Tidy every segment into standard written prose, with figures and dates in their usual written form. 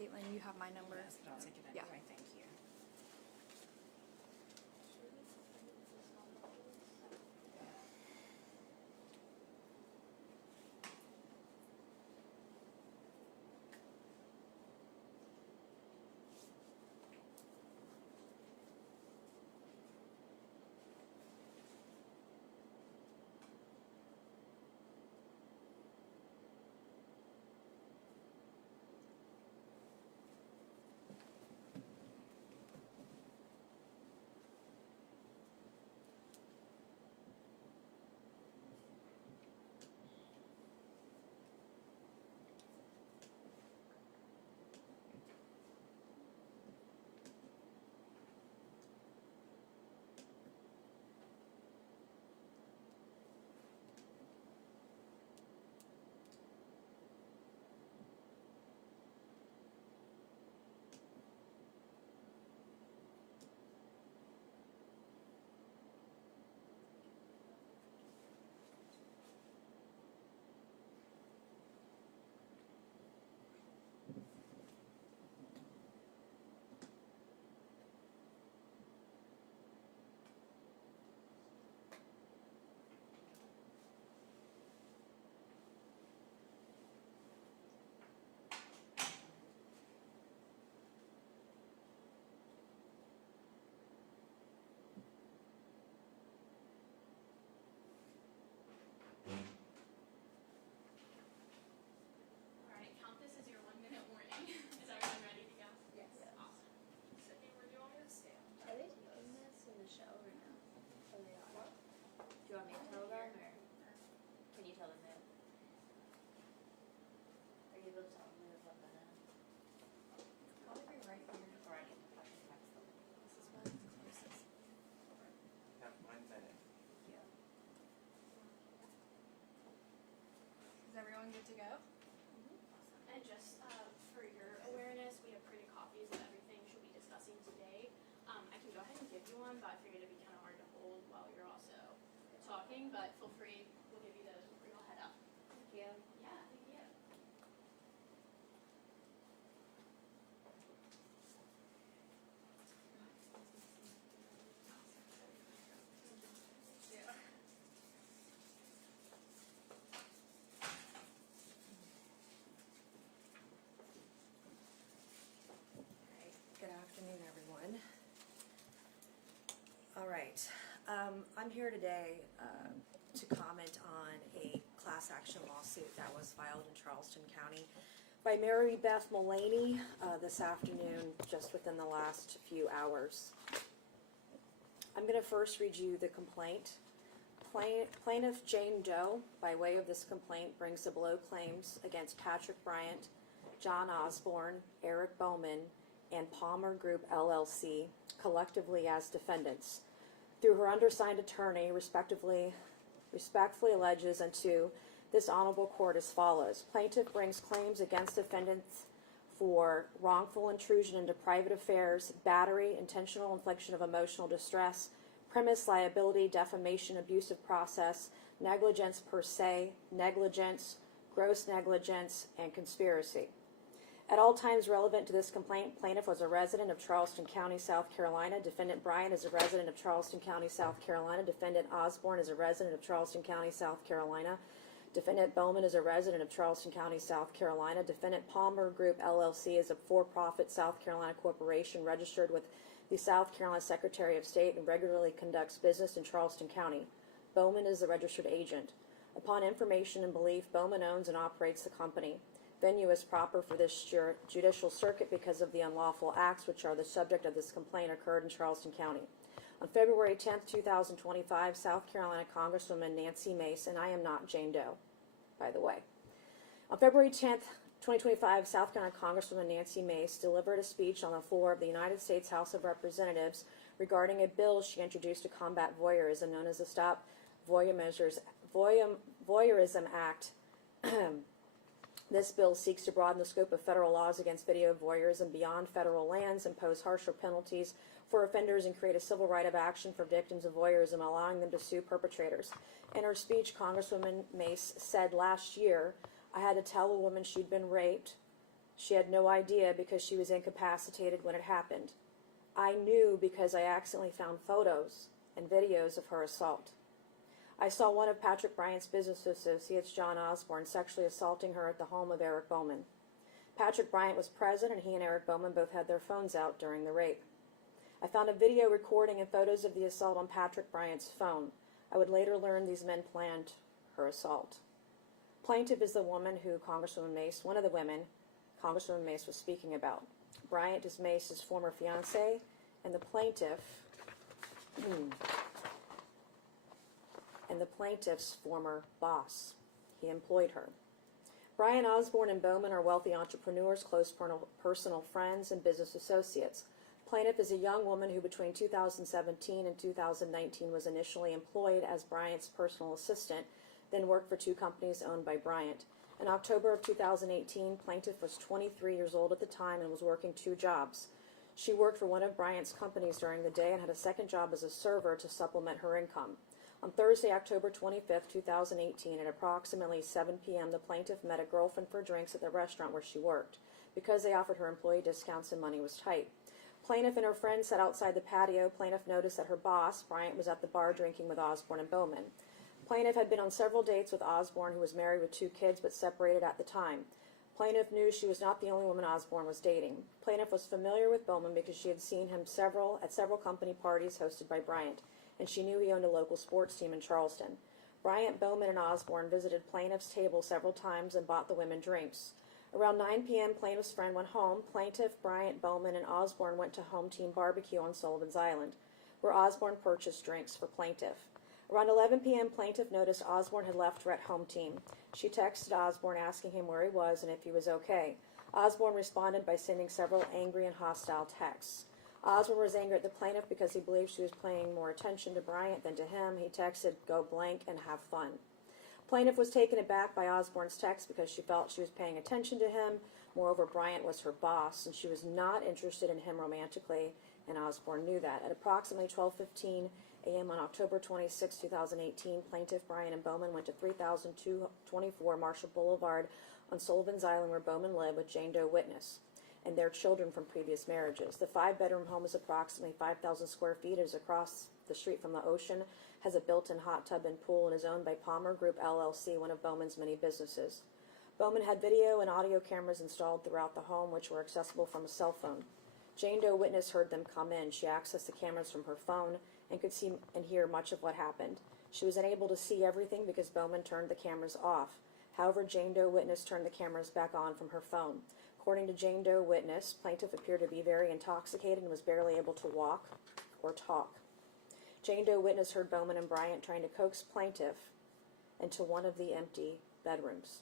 Caitlin, you have my number. Yes, but I'll take it Yeah. anyway, thank you. Alright, count this as your 1 minute warning. Is everyone ready to go? Yes. Awesome. Sydney, where do you want me to stand? Are they taking this in the show or no? Oh, they are. Do you want me to tell them or can you tell them that? Are you able to tell them who's up in it? Probably be right here. Or I can fucking text them. This is one of the closest. Have 1 minute. Yeah. Is everyone good to go? Awesome. And just for your awareness, we have printed copies of everything she'll be discussing today. I can go ahead and give you one, but I figured it'd be kind of hard to hold while you're also talking, but feel free, we'll give you those before you'll head up. Thank you. Yeah, thank you. Yeah. Good afternoon, everyone. All right, I'm here today to comment on a class action lawsuit that was filed in Charleston County by Mary Beth Mullaney this afternoon, just within the last few hours. I'm going to first read you the complaint. Plaintiff Jane Doe, by way of this complaint, brings the below claims against Patrick Bryant, John Osborne, Eric Bowman, and Palmer Group LLC, collectively as defendants, through her undersigned attorney, respectfully alleges unto this honorable court as follows. Plaintiff brings claims against defendants for wrongful intrusion into private affairs, battery, intentional infliction of emotional distress, premise liability, defamation, abusive process, negligence per se, negligence, gross negligence, and conspiracy. At all times relevant to this complaint, plaintiff was a resident of Charleston County, South Carolina. Defendant Bryant is a resident of Charleston County, South Carolina. Defendant Osborne is a resident of Charleston County, South Carolina. Defendant Bowman is a resident of Charleston County, South Carolina. Defendant Palmer Group LLC is a for-profit South Carolina corporation registered with the South Carolina Secretary of State and regularly conducts business in Charleston County. Bowman is the registered agent. Upon information and belief, Bowman owns and operates the company. Venue is proper for this judicial circuit because of the unlawful acts which are the subject of this complaint occurred in Charleston County. On February 10, 2025, South Carolina Congresswoman Nancy Mace, and I am not Jane Doe, by the way. On February 10, 2025, South Carolina Congresswoman Nancy Mace delivered a speech on the floor of the United States House of Representatives regarding a bill she introduced to combat voyeurism known as the Stop Voyeurism Act. This bill seeks to broaden the scope of federal laws against video voyeurism beyond federal lands, impose harsher penalties for offenders, and create a civil right of action for victims of voyeurism, allowing them to sue perpetrators. In her speech, Congresswoman Mace said last year, "I had to tell a woman she'd been raped. She had no idea because she was incapacitated when it happened. I knew because I accidentally found photos and videos of her assault. I saw one of Patrick Bryant's business associates, John Osborne, sexually assaulting her at the home of Eric Bowman. Patrick Bryant was present, and he and Eric Bowman both had their phones out during the rape. I found a video recording and photos of the assault on Patrick Bryant's phone. I would later learn these men planned her assault. Plaintiff is the woman who Congresswoman Mace, one of the women Congresswoman Mace was speaking about. Bryant is Mace's former fiancé, and the plaintiff's former boss. He employed her. Bryant, Osborne, and Bowman are wealthy entrepreneurs, close personal friends, and business associates. Plaintiff is a young woman who between 2017 and 2019 was initially employed as Bryant's personal assistant, then worked for two companies owned by Bryant. In October of 2018, Plaintiff was 23 years old at the time and was working two jobs. She worked for one of Bryant's companies during the day and had a second job as a server to supplement her income. On Thursday, October 25, 2018, at approximately 7 p.m., the plaintiff met a girlfriend for drinks at the restaurant where she worked. Because they offered her employee discounts and money was tight. Plaintiff and her friend sat outside the patio. Plaintiff noticed that her boss, Bryant, was at the bar drinking with Osborne and Bowman. Plaintiff had been on several dates with Osborne, who was married with two kids but separated at the time. Plaintiff knew she was not the only woman Osborne was dating. Plaintiff was familiar with Bowman because she had seen him at several company parties hosted by Bryant, and she knew he owned a local sports team in Charleston. Bryant, Bowman, and Osborne visited Plaintiff's table several times and bought the women drinks. Around 9 p.m., Plaintiff's friend went home. Plaintiff, Bryant, Bowman, and Osborne went to Home Team Barbecue on Sullivan's Island, where Osborne purchased drinks for Plaintiff. Around 11 p.m., Plaintiff noticed Osborne had left at Home Team. She texted Osborne asking him where he was and if he was okay. Osborne responded by sending several angry and hostile texts. Osborne was angry at the plaintiff because he believed she was paying more attention to Bryant than to him. He texted, "Go blank and have fun." Plaintiff was taken aback by Osborne's text because she felt she was paying attention to him. Moreover, Bryant was her boss, and she was not interested in him romantically, and Osborne knew that. At approximately 12:15 a.m. on October 26, 2018, Plaintiff, Bryant, and Bowman went to 3224 Marshall Boulevard on Sullivan's Island, where Bowman lived with Jane Doe witness and their children from previous marriages. The 5-bedroom home is approximately 5,000 square feet. It is across the street from the ocean, has a built-in hot tub and pool, and is owned by Palmer Group LLC, one of Bowman's many businesses. Bowman had video and audio cameras installed throughout the home, which were accessible from a cell phone. Jane Doe witness heard them come in. She accessed the cameras from her phone and could see and hear much of what happened. She was unable to see everything because Bowman turned the cameras off. However, Jane Doe witness turned the cameras back on from her phone. According to Jane Doe witness, plaintiff appeared to be very intoxicated and was barely able to walk or talk. Jane Doe witness heard Bowman and Bryant trying to coax plaintiff into one of the empty bedrooms.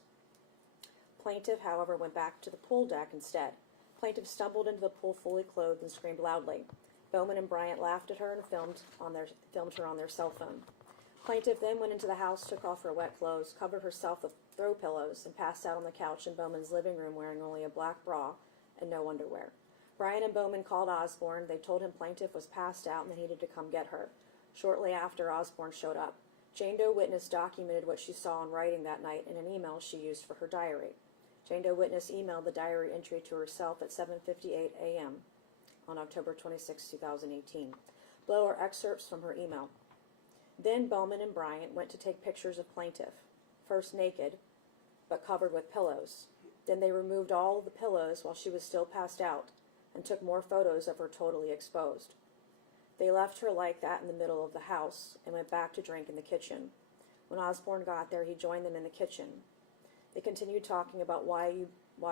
Plaintiff, however, went back to the pool deck instead. Plaintiff stumbled into the pool fully clothed and screamed loudly. Bowman and Bryant laughed at her and filmed her on their cell phone. Plaintiff then went into the house, took off her wet clothes, covered herself with throw pillows, and passed out on the couch in Bowman's living room wearing only a black bra and no underwear. Bryant and Bowman called Osborne. They told him plaintiff was passed out and they needed to come get her. Shortly after, Osborne showed up. Jane Doe witness documented what she saw in writing that night in an email she used for her diary. Jane Doe witness emailed the diary entry to herself at 7:58 a.m. on October 26, 2018. Below are excerpts from her email. Then Bowman and Bryant went to take pictures of plaintiff, first naked, but covered with pillows. Then they removed all of the pillows while she was still passed out and took more photos of her totally exposed. They left her like that in the middle of the house and went back to drink in the kitchen. When Osborne got there, he joined them in the kitchen. They continued talking about why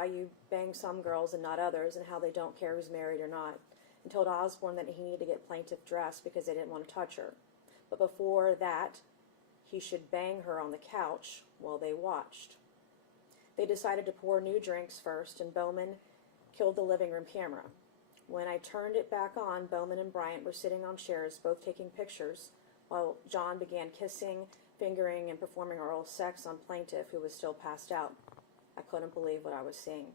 you bang some girls and not others, and how they don't care who's married or not, and told Osborne that he needed to get plaintiff dressed because they didn't want to touch her. But before that, he should bang her on the couch while they watched. They decided to pour new drinks first, and Bowman killed the living room camera. When I turned it back on, Bowman and Bryant were sitting on chairs, both taking pictures, while John began kissing, fingering, and performing oral sex on plaintiff, who was still passed out. I couldn't believe what I was seeing.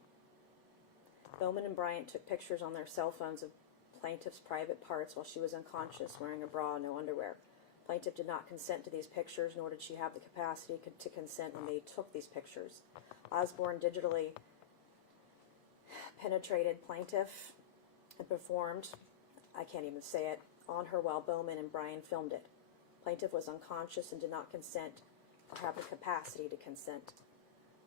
Bowman and Bryant took pictures on their cell phones of plaintiff's private parts while she was unconscious, wearing a bra and no underwear. Plaintiff did not consent to these pictures, nor did she have the capacity to consent when they took these pictures. Osborne digitally penetrated plaintiff and performed, I can't even say it, on her while Bowman and Bryan filmed it. Plaintiff was unconscious and did not consent or have the capacity to consent.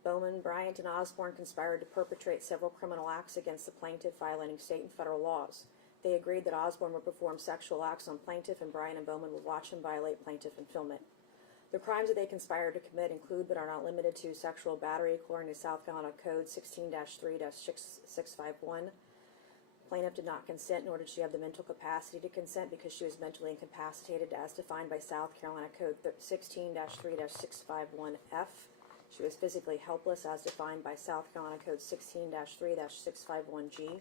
Bowman, Bryant, and Osborne conspired to perpetrate several criminal acts against the plaintiff, violating state and federal laws. They agreed that Osborne would perform sexual acts on plaintiff, and Bryan and Bowman would watch him violate plaintiff and film it. The crimes that they conspired to commit include, but are not limited to, sexual battery according to South Carolina Code 16-3-651. Plaintiff did not consent, nor did she have the mental capacity to consent because she was mentally incapacitated as defined by South Carolina Code 16-3-651F. She was physically helpless as defined by South Carolina Code 16-3-651G.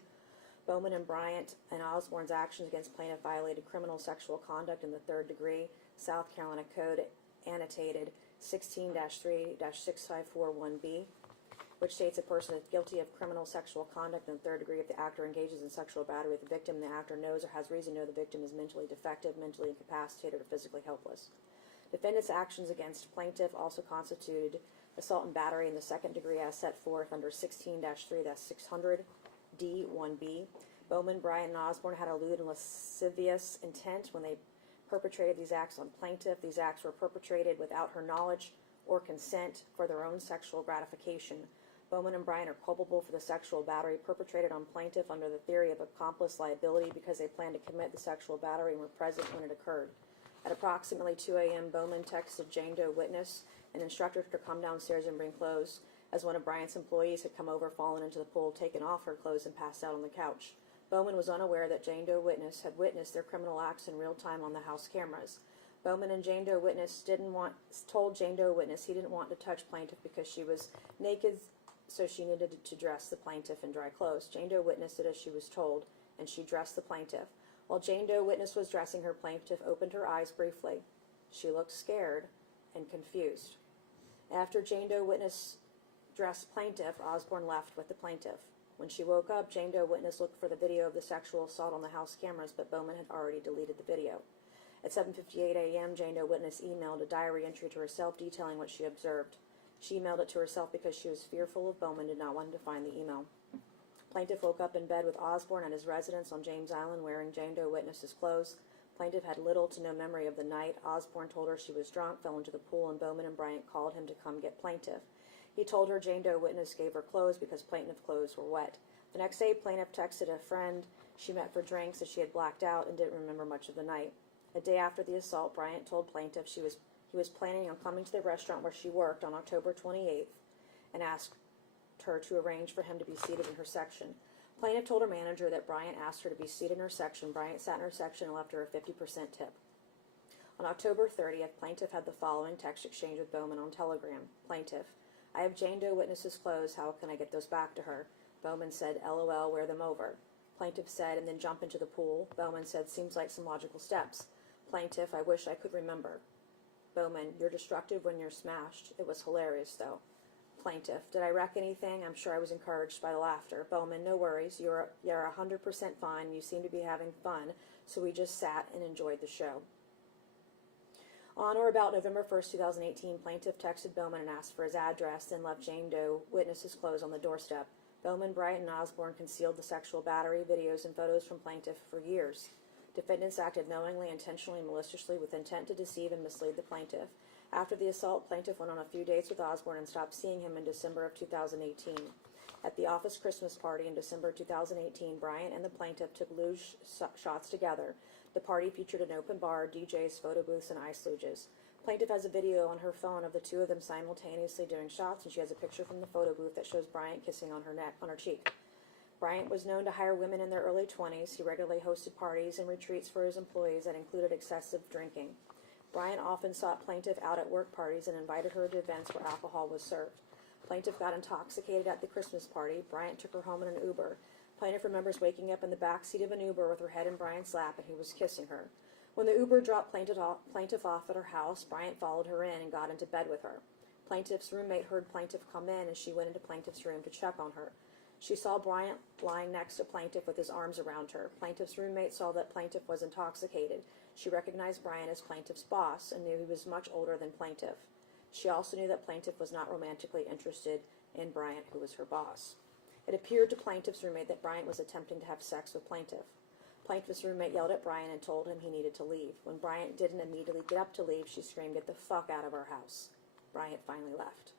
Bowman and Bryant and Osborne's actions against plaintiff violated criminal sexual conduct in the third degree. South Carolina Code annotated 16-3-6541B, which states a person is guilty of criminal sexual conduct in the third degree if the actor engages in sexual battery with the victim and the actor knows or has reason to know the victim is mentally defective, mentally incapacitated, or physically helpless. Defendant's actions against plaintiff also constituted assault and battery in the second degree as set forth under 16-3-600 D1B. Bowman, Bryant, and Osborne had a lewd and lascivious intent when they perpetrated these acts on plaintiff. These acts were perpetrated without her knowledge or consent for their own sexual gratification. Bowman and Bryant are culpable for the sexual battery perpetrated on plaintiff under the theory of accomplice liability because they planned to commit the sexual battery and were present when it occurred. At approximately 2 a.m., Bowman texted Jane Doe witness and instructed her to come downstairs and bring clothes, as one of Bryant's employees had come over, fallen into the pool, taken off her clothes, and passed out on the couch. Bowman was unaware that Jane Doe witness had witnessed their criminal acts in real time on the house cameras. Bowman and Jane Doe witness told Jane Doe witness he didn't want to touch plaintiff because she was naked, so she needed to dress the plaintiff in dry clothes. Jane Doe witness did as she was told, and she dressed the plaintiff. While Jane Doe witness was dressing her, plaintiff opened her eyes briefly. She looked scared and confused. After Jane Doe witness dressed plaintiff, Osborne left with the plaintiff. When she woke up, Jane Doe witness looked for the video of the sexual assault on the house cameras, but Bowman had already deleted the video. At 7:58 a.m., Jane Doe witness emailed a diary entry to herself detailing what she observed. She emailed it to herself because she was fearful of Bowman and did not want him to find the email. Plaintiff woke up in bed with Osborne at his residence on James Island wearing Jane Doe witness's clothes. Plaintiff had little to no memory of the night. Osborne told her she was drunk, fell into the pool, and Bowman and Bryant called him to come get plaintiff. He told her Jane Doe witness gave her clothes because plaintiff's clothes were wet. The next day, plaintiff texted a friend she met for drinks as she had blacked out and didn't remember much of the night. A day after the assault, Bryant told plaintiff he was planning on coming to the restaurant where she worked on October 28th and asked her to arrange for him to be seated in her section. Plaintiff told her manager that Bryant asked her to be seated in her section. Bryant sat in her section and left her a 50% tip. On October 30th, plaintiff had the following text exchange with Bowman on Telegram. Plaintiff: I have Jane Doe witness's clothes. How can I get those back to her? Bowman said, LOL, wear them over. Plaintiff said, and then jump into the pool. Bowman said, seems like some logical steps. Plaintiff: I wish I could remember. Bowman: you're destructive when you're smashed. It was hilarious, though. Plaintiff: did I wreck anything? I'm sure I was encouraged by the laughter. Bowman: no worries. You're 100% fine. You seem to be having fun. So we just sat and enjoyed the show. On or about November 1st, 2018, plaintiff texted Bowman and asked for his address, then left Jane Doe witness's clothes on the doorstep. Bowman, Bryant, and Osborne concealed the sexual battery videos and photos from plaintiff for years. Defendants acted knowingly, intentionally, and maliciously with intent to deceive and mislead the plaintiff. After the assault, plaintiff went on a few dates with Osborne and stopped seeing him in December of 2018. At the office Christmas party in December 2018, Bryant and the plaintiff took luge shots together. The party featured an open bar, DJs, photo booths, and ice luges. Plaintiff has a video on her phone of the two of them simultaneously doing shots, and she has a picture from the photo booth that shows Bryant kissing on her cheek. Bryant was known to hire women in their early 20s. He regularly hosted parties and retreats for his employees that included excessive drinking. Bryant often sought plaintiff out at work parties and invited her to events where alcohol was served. Plaintiff got intoxicated at the Christmas party. Bryant took her home in an Uber. Plaintiff remembers waking up in the back seat of an Uber with her head in Bryant's lap, and he was kissing her. When the Uber dropped plaintiff off at her house, Bryant followed her in and got into bed with her. Plaintiff's roommate heard plaintiff come in, and she went into plaintiff's room to check on her. She saw Bryant lying next to plaintiff with his arms around her. Plaintiff's roommate saw that plaintiff was intoxicated. She recognized Bryant as plaintiff's boss and knew he was much older than plaintiff. She also knew that plaintiff was not romantically interested in Bryant, who was her boss. It appeared to plaintiff's roommate that Bryant was attempting to have sex with plaintiff. Plaintiff's roommate yelled at Bryant and told him he needed to leave. When Bryant didn't immediately get up to leave, she screamed, "Get the fuck out of our house." Bryant finally left.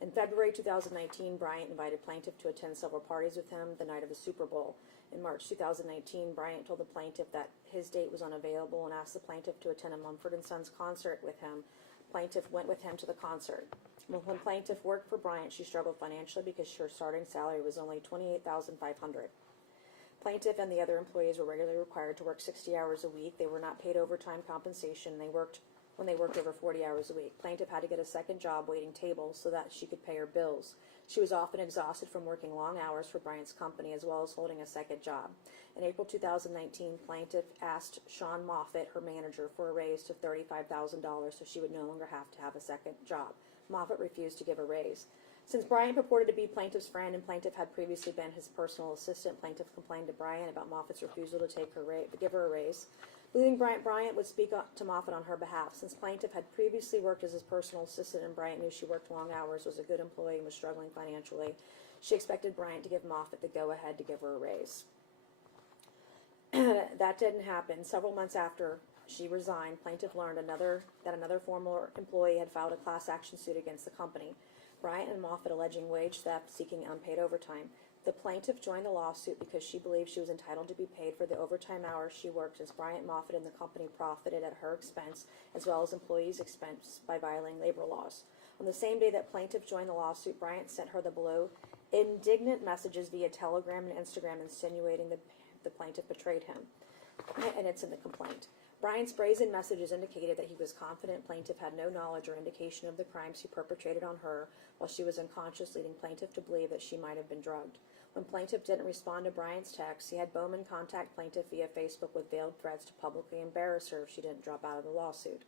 In February 2019, Bryant invited plaintiff to attend several parties with him the night of the Super Bowl. In March 2019, Bryant told the plaintiff that his date was unavailable and asked the plaintiff to attend a Mumford & Sons concert with him. Plaintiff went with him to the concert. When plaintiff worked for Bryant, she struggled financially because her starting salary was only $28,500. Plaintiff and the other employees were regularly required to work 60 hours a week. They were not paid overtime compensation. When they worked over 40 hours a week. Plaintiff had to get a second job waiting tables so that she could pay her bills. She was often exhausted from working long hours for Bryant's company as well as holding a second job. In April 2019, plaintiff asked Sean Moffitt, her manager, for a raise to $35,000 so she would no longer have to have a second job. Moffitt refused to give a raise. Since Bryant purported to be plaintiff's friend and plaintiff had previously been his personal assistant, plaintiff complained to Bryant about Moffitt's refusal to give her a raise. Believing Bryant would speak to Moffitt on her behalf. Since plaintiff had previously worked as his personal assistant and Bryant knew she worked long hours, was a good employee, and was struggling financially, she expected Bryant to give Moffitt the go-ahead to give her a raise. That didn't happen. Several months after she resigned, plaintiff learned that another former employee had filed a class action suit against the company. Bryant and Moffitt alleging wage theft, seeking unpaid overtime. The plaintiff joined the lawsuit because she believed she was entitled to be paid for the overtime hours she worked, as Bryant, Moffitt, and the company profited at her expense as well as employees' expense by violating labor laws. On the same day that plaintiff joined the lawsuit, Bryant sent her the below indignant messages via Telegram and Instagram insinuating the plaintiff betrayed him, and it's in the complaint. Bryant's brazen messages indicated that he was confident plaintiff had no knowledge or indication of the crimes he perpetrated on her while she was unconscious, leading plaintiff to believe that she might have been drugged. When plaintiff didn't respond to Bryant's text, he had Bowman contact plaintiff via Facebook with veiled threats to publicly embarrass her if she didn't drop out of the lawsuit.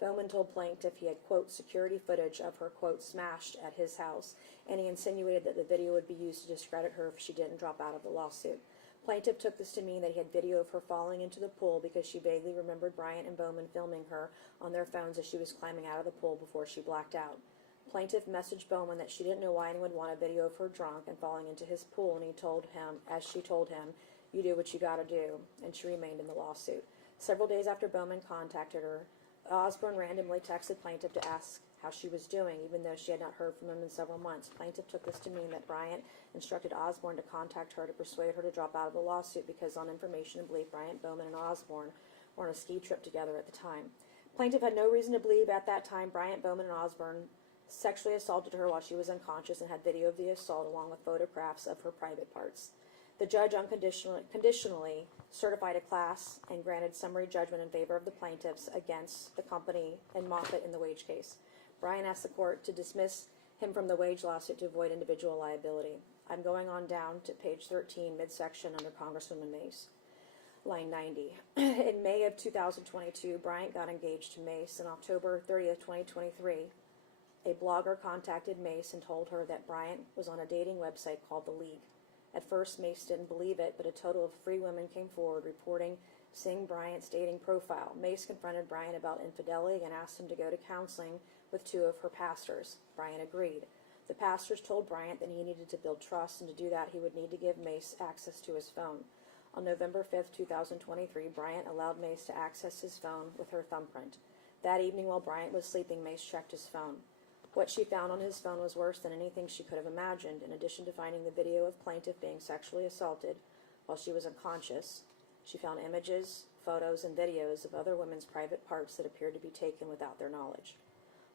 Bowman told plaintiff he had, quote, security footage of her, quote, smashed at his house, and he insinuated that the video would be used to discredit her if she didn't drop out of the lawsuit. Plaintiff took this to mean that he had video of her falling into the pool because she vaguely remembered Bryant and Bowman filming her on their phones as she was climbing out of the pool before she blacked out. Plaintiff messaged Bowman that she didn't know why anyone would want a video of her drunk and falling into his pool, and she told him, "You do what you gotta do," and she remained in the lawsuit. Several days after Bowman contacted her, Osborne randomly texted plaintiff to ask how she was doing, even though she had not heard from him in several months. Plaintiff took this to mean that Bryant instructed Osborne to contact her to persuade her to drop out of the lawsuit because on information and belief, Bryant, Bowman, and Osborne were on a ski trip together at the time. Plaintiff had no reason to believe at that time Bryant, Bowman, and Osborne sexually assaulted her while she was unconscious and had video of the assault along with photographs of her private parts. The judge conditionally certified a class and granted summary judgment in favor of the plaintiffs against the company and Moffitt in the wage case. Bryant asked the court to dismiss him from the wage lawsuit to avoid individual liability. I'm going on down to page 13, midsection under Congresswoman Mace. Line 90. In May of 2022, Bryant got engaged to Mace. On October 30th, 2023, a blogger contacted Mace and told her that Bryant was on a dating website called The League. At first, Mace didn't believe it, but a total of 3 women came forward reporting seeing Bryant's dating profile. Mace confronted Bryant about infidelity and asked him to go to counseling with 2 of her pastors. Bryant agreed. The pastors told Bryant that he needed to build trust, and to do that he would need to give Mace access to his phone. On November 5th, 2023, Bryant allowed Mace to access his phone with her thumbprint. That evening, while Bryant was sleeping, Mace checked his phone. What she found on his phone was worse than anything she could have imagined. In addition to finding the video of plaintiff being sexually assaulted while she was unconscious, she found images, photos, and videos of other women's private parts that appeared to be taken without their knowledge.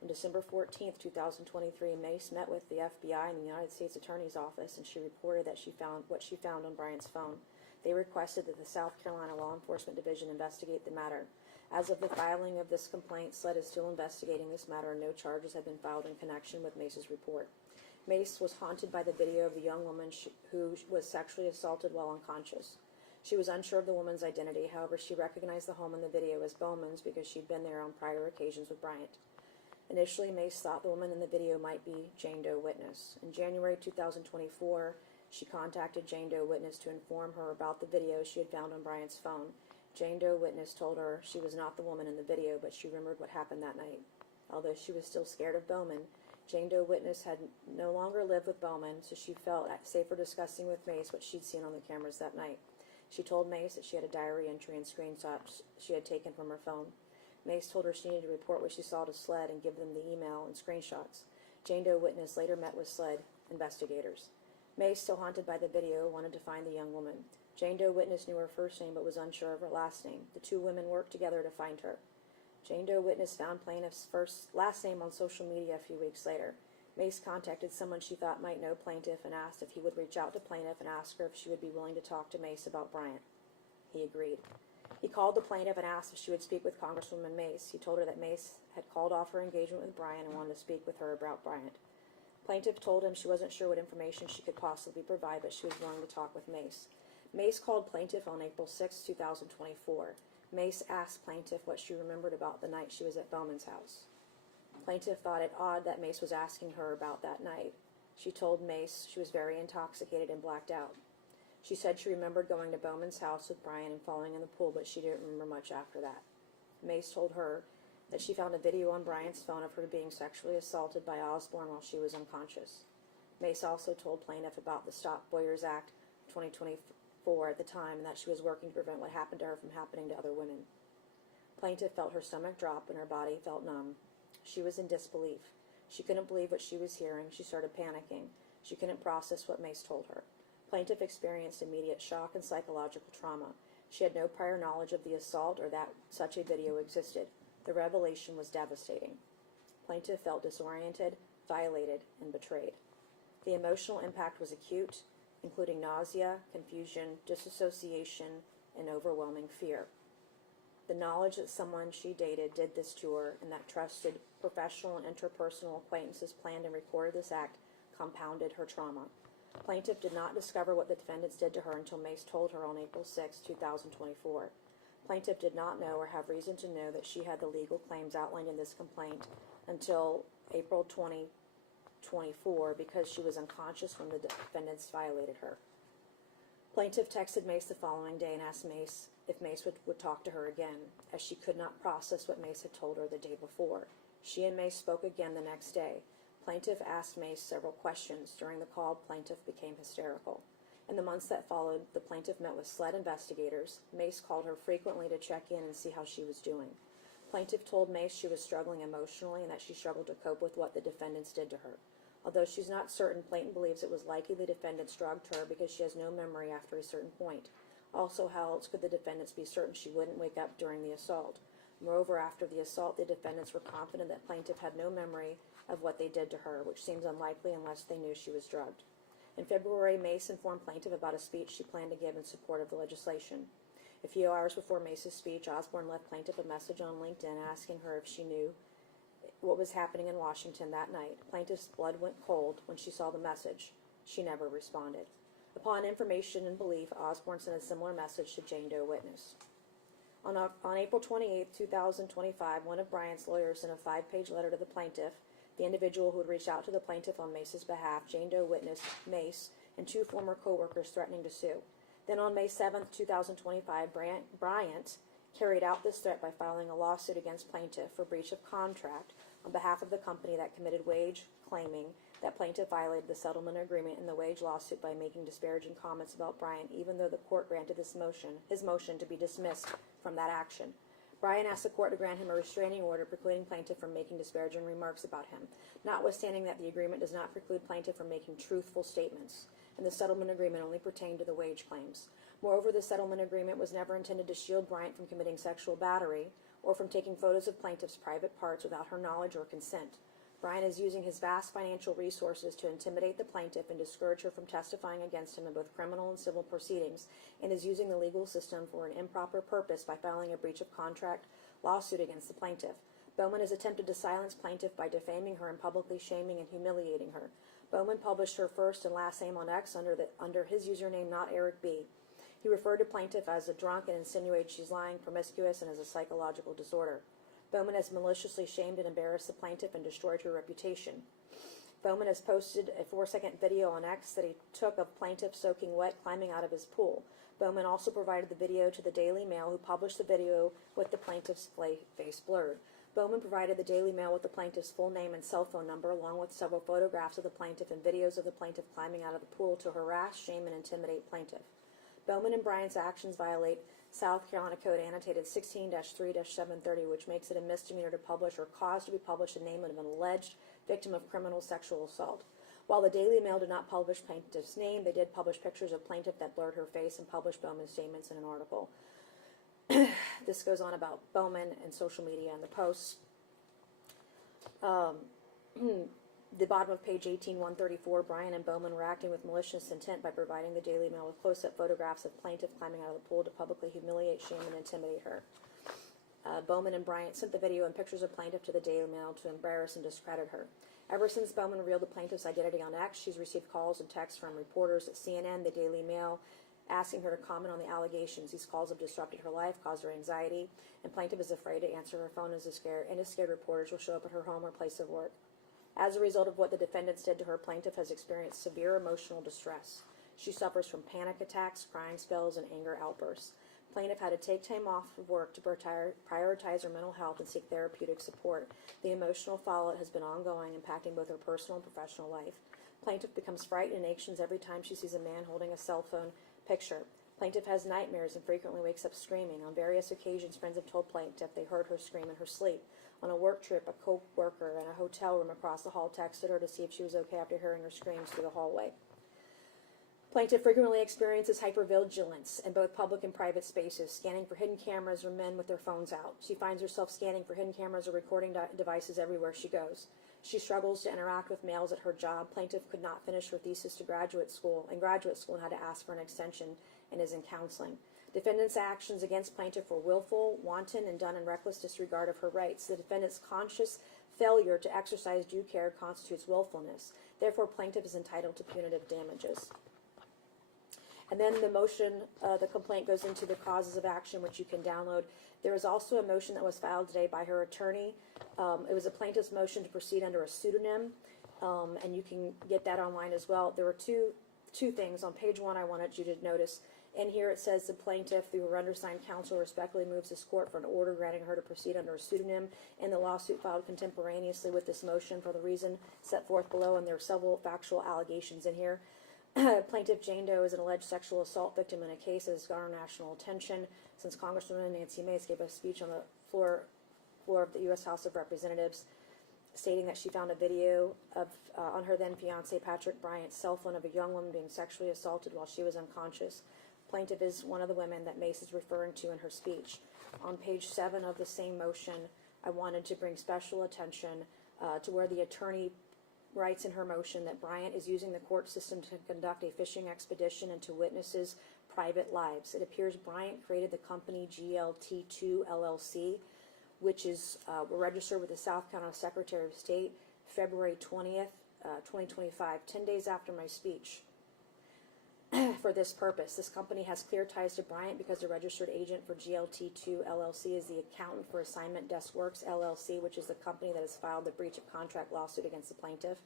On December 14th, 2023, Mace met with the FBI and the United States Attorney's Office, and she reported that she found what she found on Bryant's phone. They requested that the South Carolina Law Enforcement Division investigate the matter. As of the filing of this complaint, SLED is still investigating this matter, and no charges have been filed in connection with Mace's report. Mace was haunted by the video of the young woman who was sexually assaulted while unconscious. She was unsure of the woman's identity. However, she recognized the home in the video as Bowman's because she'd been there on prior occasions with Bryant. Initially, Mace thought the woman in the video might be Jane Doe Witness. In January 2024, she contacted Jane Doe Witness to inform her about the video she had found on Bryant's phone. Jane Doe Witness told her she was not the woman in the video, but she remembered what happened that night. Although she was still scared of Bowman, Jane Doe witness had no longer lived with Bowman, so she felt safer discussing with Mace what she'd seen on the cameras that night. She told Mace that she had a diary entry and screenshots she had taken from her phone. Mace told her she needed to report what she saw to SLED and give them the email and screenshots. Jane Doe witness later met with SLED investigators. Mace, still haunted by the video, wanted to find the young woman. Jane Doe witness knew her first name but was unsure of her last name. The two women worked together to find her. Jane Doe witness found plaintiff's last name on social media a few weeks later. Mace contacted someone she thought might know plaintiff and asked if he would reach out to plaintiff and ask her if she would be willing to talk to Mace about Bryant. He agreed. He called the plaintiff and asked if she would speak with Congresswoman Mace. He told her that Mace had called off her engagement with Bryant and wanted to speak with her about Bryant. Plaintiff told him she wasn't sure what information she could possibly provide, but she was willing to talk with Mace. Mace called plaintiff on April 6, 2024. Mace asked plaintiff what she remembered about the night she was at Bowman's house. Plaintiff thought it odd that Mace was asking her about that night. She told Mace she was very intoxicated and blacked out. She said she remembered going to Bowman's house with Brian and falling in the pool, but she didn't remember much after that. Mace told her that she found a video on Brian's phone of her being sexually assaulted by Osborne while she was unconscious. Mace also told plaintiff about the Stop Boyers Act 2024 at the time and that she was working to prevent what happened to her from happening to other women. Plaintiff felt her stomach drop and her body felt numb. She was in disbelief. She couldn't believe what she was hearing. She started panicking. She couldn't process what Mace told her. Plaintiff experienced immediate shock and psychological trauma. She had no prior knowledge of the assault or that such a video existed. The revelation was devastating. Plaintiff felt disoriented, violated, and betrayed. The emotional impact was acute, including nausea, confusion, disassociation, and overwhelming fear. The knowledge that someone she dated did this to her and that trusted professional and interpersonal acquaintances planned and recorded this act compounded her trauma. Plaintiff did not discover what the defendants did to her until Mace told her on April 6, 2024. Plaintiff did not know or have reason to know that she had the legal claims outlined in this complaint until April 2024 because she was unconscious when the defendants violated her. Plaintiff texted Mace the following day and asked Mace if Mace would talk to her again, as she could not process what Mace had told her the day before. She and Mace spoke again the next day. Plaintiff asked Mace several questions. During the call, plaintiff became hysterical. In the months that followed, the plaintiff met with SLED investigators. Mace called her frequently to check in and see how she was doing. Plaintiff told Mace she was struggling emotionally and that she struggled to cope with what the defendants did to her. Although she's not certain, plaintiff believes it was likely the defendants drugged her because she has no memory after a certain point. Also, how else could the defendants be certain she wouldn't wake up during the assault? Moreover, after the assault, the defendants were confident that plaintiff had no memory of what they did to her, which seems unlikely unless they knew she was drugged. In February, Mace informed plaintiff about a speech she planned to give in support of the legislation. A few hours before Mace's speech, Osborne left plaintiff a message on LinkedIn asking her if she knew what was happening in Washington that night. Plaintiff's blood went cold when she saw the message. She never responded. Upon information and belief, Osborne sent a similar message to Jane Doe witness. On April 28, 2025, one of Bryant's lawyers sent a 5-page letter to the plaintiff, the individual who had reached out to the plaintiff on Mace's behalf, Jane Doe witness Mace, and 2 former co-workers threatening to sue. Then on May 7, 2025, Bryant carried out this threat by filing a lawsuit against plaintiff for breach of contract on behalf of the company that committed wage, claiming that plaintiff violated the settlement agreement in the wage lawsuit by making disparaging comments about Bryant, even though the court granted his motion to be dismissed from that action. Bryant asked the court to grant him a restraining order precluding plaintiff from making disparaging remarks about him, notwithstanding that the agreement does not preclude plaintiff from making truthful statements, and the settlement agreement only pertained to the wage claims. Moreover, the settlement agreement was never intended to shield Bryant from committing sexual battery or from taking photos of plaintiff's private parts without her knowledge or consent. Bryant is using his vast financial resources to intimidate the plaintiff and discourage her from testifying against him in both criminal and civil proceedings, and is using the legal system for an improper purpose by filing a breach of contract lawsuit against the plaintiff. Bowman has attempted to silence plaintiff by defaming her and publicly shaming and humiliating her. Bowman published her first and last name on X under his username Not Eric B. He referred to plaintiff as a drunk and insinuated she's lying, promiscuous, and has a psychological disorder. Bowman has maliciously shamed and embarrassed the plaintiff and destroyed her reputation. Bowman has posted a 4-second video on X that he took of plaintiff soaking wet climbing out of his pool. Bowman also provided the video to the Daily Mail, who published the video with the plaintiff's face blurred. Bowman provided the Daily Mail with the plaintiff's full name and cell phone number, along with several photographs of the plaintiff and videos of the plaintiff climbing out of the pool to harass, shame, and intimidate plaintiff. Bowman and Bryant's actions violate South Carolina Code Annotated 16-3-730, which makes it a misdemeanor to publish or cause to be published the name of an alleged victim of criminal sexual assault. While the Daily Mail did not publish plaintiff's name, they did publish pictures of plaintiff that blurred her face and published Bowman's statements in an article. This goes on about Bowman and social media and the posts. The bottom of page 18-134, Bryant and Bowman were acting with malicious intent by providing the Daily Mail with close-up photographs of plaintiff climbing out of the pool to publicly humiliate, shame, and intimidate her. Bowman and Bryant sent the video and pictures of plaintiff to the Daily Mail to embarrass and discredit her. Ever since Bowman revealed the plaintiff's identity on X, she's received calls and texts from reporters at CNN, the Daily Mail, asking her to comment on the allegations. These calls have disrupted her life, caused her anxiety, and plaintiff is afraid to answer her phone as scared reporters will show up at her home or place of work. As a result of what the defendants did to her, plaintiff has experienced severe emotional distress. She suffers from panic attacks, crying spells, and anger outbursts. Plaintiff had to take time off of work to prioritize her mental health and seek therapeutic support. The emotional fallout has been ongoing, impacting both her personal and professional life. Plaintiff becomes frightened and anxious every time she sees a man holding a cell phone picture. Plaintiff has nightmares and frequently wakes up screaming. On various occasions, friends have told plaintiff they heard her scream in her sleep. On a work trip, a co-worker in a hotel room across the hall texted her to see if she was okay after hearing her screams through the hallway. Plaintiff frequently experiences hypervigilance in both public and private spaces, scanning for hidden cameras or men with their phones out. She finds herself scanning for hidden cameras or recording devices everywhere she goes. She struggles to interact with males at her job. Plaintiff could not finish her thesis to graduate school and had to ask for an extension and is in counseling. Defendant's actions against plaintiff were willful, wanton, and done in reckless disregard of her rights. The defendant's conscious failure to exercise due care constitutes willfulness. Therefore, plaintiff is entitled to punitive damages. And then the motion, the complaint goes into the causes of action, which you can download. There is also a motion that was filed today by her attorney. It was a plaintiff's motion to proceed under a pseudonym, and you can get that online as well. There were two things. On page 1, I wanted you to notice. In here it says the plaintiff, through her undersigned counsel, respectfully moves this court for an order granting her to proceed under a pseudonym in the lawsuit filed contemporaneously with this motion for the reason set forth below, and there are several factual allegations in here. Plaintiff Jane Doe is an alleged sexual assault victim in a case that has garnered national attention since Congresswoman Nancy Mace gave a speech on the floor of the U.S. House of Representatives stating that she found a video of on her then-fiancé Patrick Bryant's cell phone of a young woman being sexually assaulted while she was unconscious. Plaintiff is one of the women that Mace is referring to in her speech. On page 7 of the same motion, I wanted to bring special attention to where the attorney writes in her motion that Bryant is using the court system to conduct a fishing expedition into witnesses' private lives. It appears Bryant created the company GLT2 LLC, which is registered with the South Carolina Secretary of State, February 20th, 2025, 10 days after my speech. For this purpose, this company has clear ties to Bryant because the registered agent for GLT2 LLC is the accountant for Assignment Desk Works LLC, which is the company that has filed the breach of contract lawsuit against the plaintiff.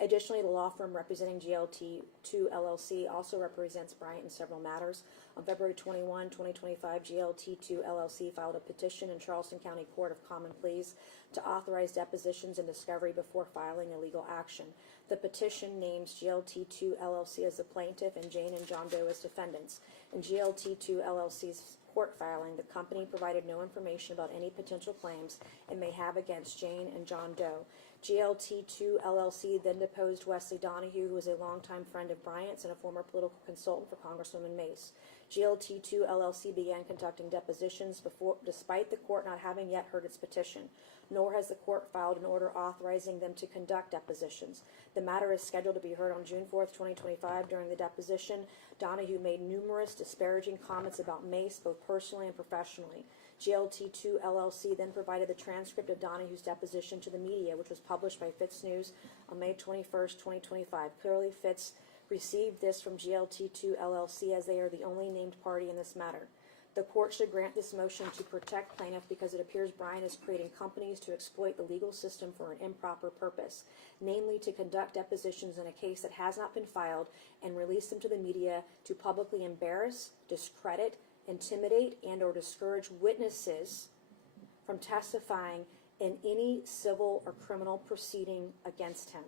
Additionally, the law firm representing GLT2 LLC also represents Bryant in several matters. On February 21, 2025, GLT2 LLC filed a petition in Charleston County Court of Common Pleas to authorize depositions and discovery before filing a legal action. The petition names GLT2 LLC as the plaintiff and Jane and John Doe as defendants. In GLT2 LLC's court filing, the company provided no information about any potential claims it may have against Jane and John Doe. GLT2 LLC then deposed Wesley Donahue, who was a longtime friend of Bryant's and a former political consultant for Congresswoman Mace. GLT2 LLC began conducting depositions despite the court not having yet heard its petition, nor has the court filed an order authorizing them to conduct depositions. The matter is scheduled to be heard on June 4th, 2025. During the deposition, Donahue made numerous disparaging comments about Mace, both personally and professionally. GLT2 LLC then provided the transcript of Donahue's deposition to the media, which was published by Fitz News on May 21st, 2025. Clearly, Fitz received this from GLT2 LLC as they are the only named party in this matter. The court should grant this motion to protect plaintiff because it appears Bryant is creating companies to exploit the legal system for an improper purpose, namely to conduct depositions in a case that has not been filed and release them to the media to publicly embarrass, discredit, intimidate, and or discourage witnesses from testifying in any civil or criminal proceeding against him.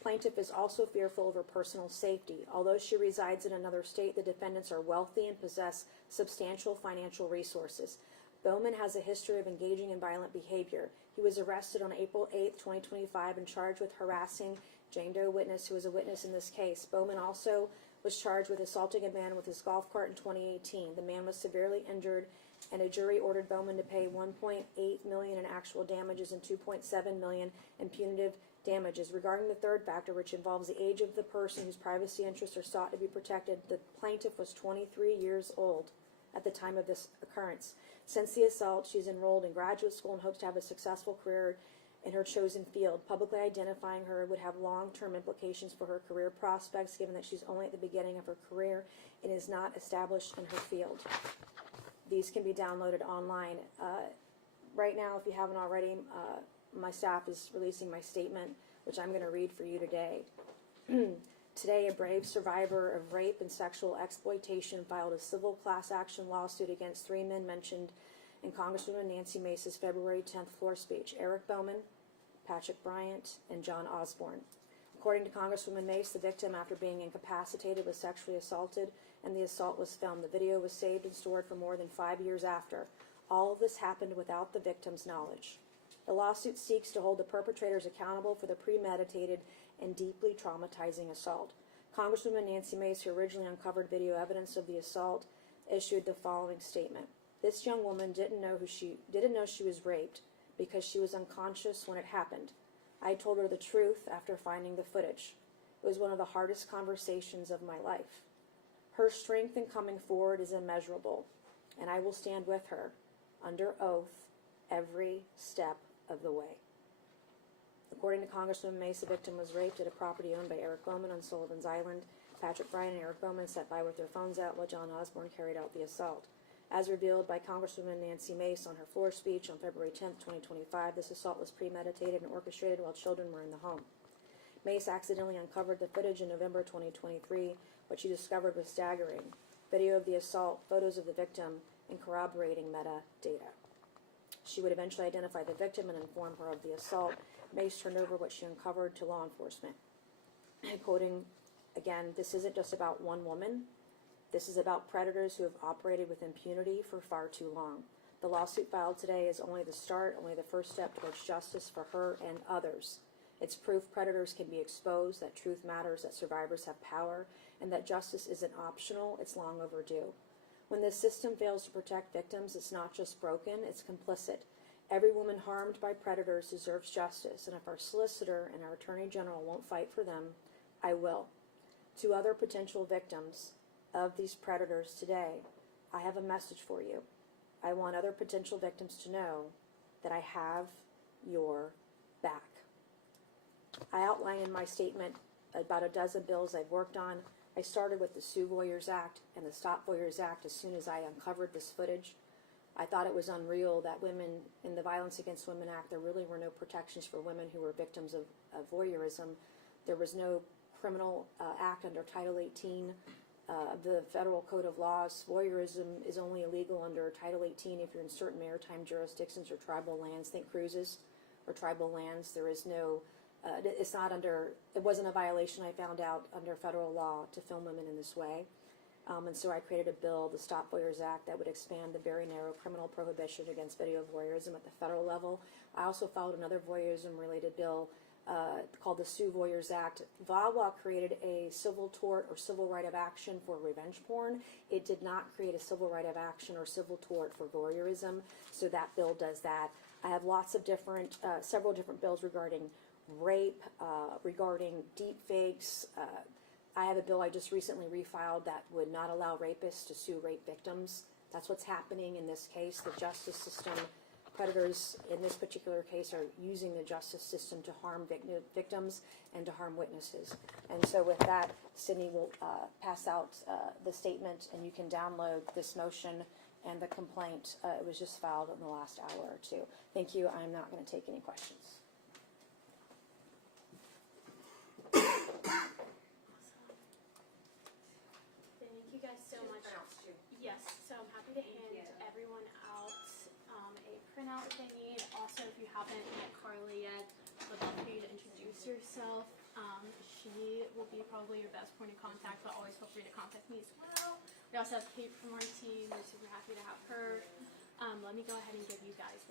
Plaintiff is also fearful of her personal safety. Although she resides in another state, the defendants are wealthy and possess substantial financial resources. Bowman has a history of engaging in violent behavior. He was arrested on April 8, 2025 and charged with harassing Jane Doe witness, who was a witness in this case. Bowman also was charged with assaulting a man with his golf cart in 2018. The man was severely injured, and a jury ordered Bowman to pay $1.8 million in actual damages and $2.7 million in punitive damages. Regarding the third factor, which involves the age of the person whose privacy interests are sought to be protected, the plaintiff was 23 years old at the time of this occurrence. Since the assault, she's enrolled in graduate school and hopes to have a successful career in her chosen field. Publicly identifying her would have long-term implications for her career prospects, given that she's only at the beginning of her career and is not established in her field. These can be downloaded online. Right now, if you haven't already, my staff is releasing my statement, which I'm going to read for you today. Today, a brave survivor of rape and sexual exploitation filed a civil class action lawsuit against three men mentioned in Congresswoman Nancy Mace's February 10th floor speech: Eric Bowman, Patrick Bryant, and John Osborne. According to Congresswoman Mace, the victim, after being incapacitated, was sexually assaulted, and the assault was filmed. The video was saved and stored for more than 5 years after. All of this happened without the victim's knowledge. The lawsuit seeks to hold the perpetrators accountable for the premeditated and deeply traumatizing assault. Congresswoman Nancy Mace, who originally uncovered video evidence of the assault, issued the following statement: "This young woman didn't know she was raped because she was unconscious when it happened. I told her the truth after finding the footage. It was one of the hardest conversations of my life. Her strength in coming forward is immeasurable, and I will stand with her under oath every step of the way." According to Congresswoman Mace, the victim was raped at a property owned by Eric Bowman on Sullivan's Island. Patrick Bryan and Eric Bowman sat by with their phones out while John Osborne carried out the assault. As revealed by Congresswoman Nancy Mace on her floor speech on February 10, 2025, this assault was premeditated and orchestrated while children were in the home. Mace accidentally uncovered the footage in November 2023. What she discovered was staggering: video of the assault, photos of the victim, and corroborating metadata. She would eventually identify the victim and inform her of the assault. Mace turned over what she uncovered to law enforcement. Quoting again, "This isn't just about one woman. This is about predators who have operated with impunity for far too long. The lawsuit filed today is only the start, only the first step towards justice for her and others. It's proof predators can be exposed, that truth matters, that survivors have power, and that justice isn't optional, it's long overdue. When this system fails to protect victims, it's not just broken, it's complicit. Every woman harmed by predators deserves justice, and if our solicitor and our attorney general won't fight for them, I will. To other potential victims of these predators today, I have a message for you. I want other potential victims to know that I have your back." I outline in my statement about a dozen bills I've worked on. I started with the Sue Voyeurs Act and the Stop Voyeurs Act as soon as I uncovered this footage. I thought it was unreal that women, in the Violence Against Women Act, there really were no protections for women who were victims of voyeurism. There was no criminal act under Title 18 of the Federal Code of Laws. Voyeurism is only illegal under Title 18 if you're in certain maritime jurisdictions or tribal lands. Think cruises or tribal lands. There is no, it's not under, it wasn't a violation, I found out, under federal law to film women in this way. And so I created a bill, the Stop Voyeurs Act, that would expand the very narrow criminal prohibition against video voyeurism at the federal level. I also filed another voyeurism-related bill called the Sue Voyeurs Act. VAWA created a civil tort or civil right of action for revenge porn. It did not create a civil right of action or civil tort for voyeurism, so that bill does that. I have lots of different, several different bills regarding rape, regarding deep fakes. I have a bill I just recently refiled that would not allow rapists to sue rape victims. That's what's happening in this case. The justice system, predators in this particular case are using the justice system to harm victims and to harm witnesses. And so with that, Sydney will pass out the statement, and you can download this motion and the complaint. It was just filed in the last hour or two. Thank you. I'm not going to take any questions. Thank you guys so much. Yes, so I'm happy to hand everyone out a print out if they need. Also, if you haven't met Carly yet, would love for you to introduce yourself. She will be probably your best point of contact, but always feel free to contact me as well. We also have Kate from our team. We're super happy to have her. Let me go ahead and give you guys